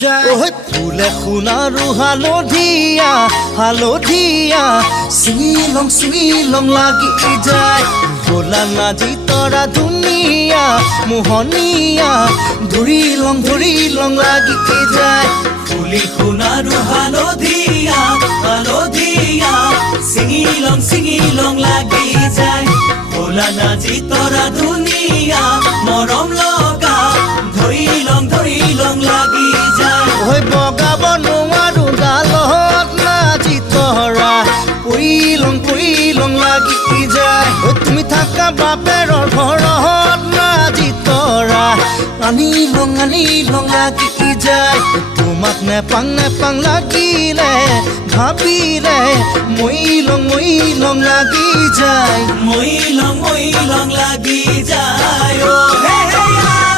ফুলে সোণাৰু হালধীয়া হালধীয়া চিঙিলং চিঙিলং লাগি যায় ভোলা নাজি তৰা ধুনীয়া মোহনীয়া ধৰিলং লাগি যায় ফুলি সোণাৰু হালধীয়া হালধীয়া চিঙিলং লাগি যায় ভোলা নাজি তৰা ধুনীয়া মৰম লগা ধৰিলং লাগি যায় বগাব নোৱাৰো ডালত নাজি তৰা পৰিলং লাগি যায় তুমি থাকা বাপেৰৰ ঘৰত নাজি তৰা আনিলং লাগি যায় তোমাক নেপাং লাগিলে ভাবিলে মইলং লাগি যায় মইলং লাগি যায়